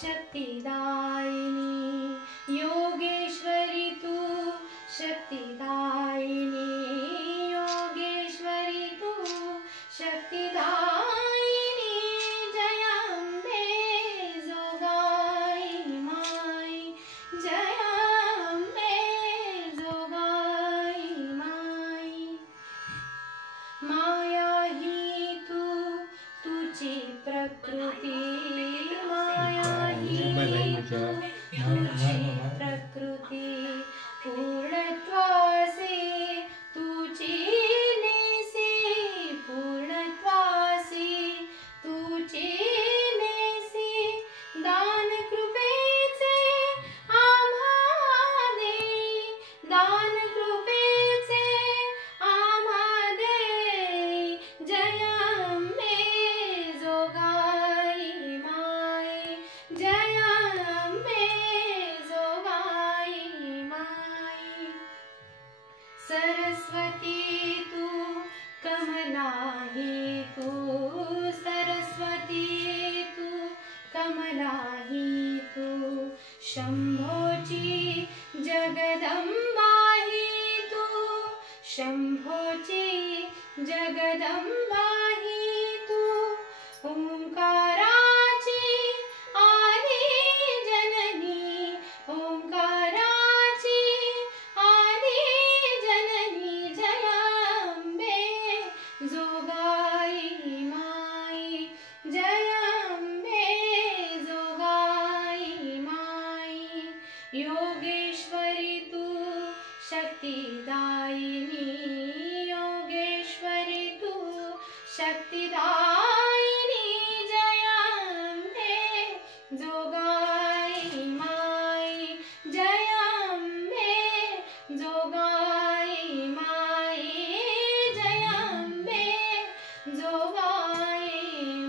शक्तिदायिनी योगेश्वरी तू शक्तिदायिनी योगेश्वरी तू शक्तिदायिनी जय अम्बे जोगाई माई जय अम्बे जोगाई माई माया ही तू तुझी प्रकृती माया ही तू तुझी प्रकृती पूर्णत्वासी तुझी नेसी पूर्णत्वासी तुझी नेसी दान कृपेचे आम्हा दे दान कृपेचे आम्हा दे जय अम्बे जोगाई माई जय अम्बे जोगाई माई सरस्वती तू कमला ही तू सरस्वती तू कमला ही तू शंभोची जगदंबा ही तू शंभोची जगदंबा ही तू ओंकाराची आदी जननी ओंकाराची आदी जननी जय अम्बे जोगाई माई जय अम्बे जोगाई माई योगेश्वरी तू शक्तिदायिनी योगेश्वरी तू शक्तिदायिनी जय अम्बे जोगाई माई जय अम्बे जोगाई माई जय अम्बे जोगाई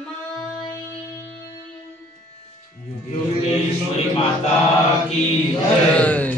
माई योगेश्वरी माता की जय।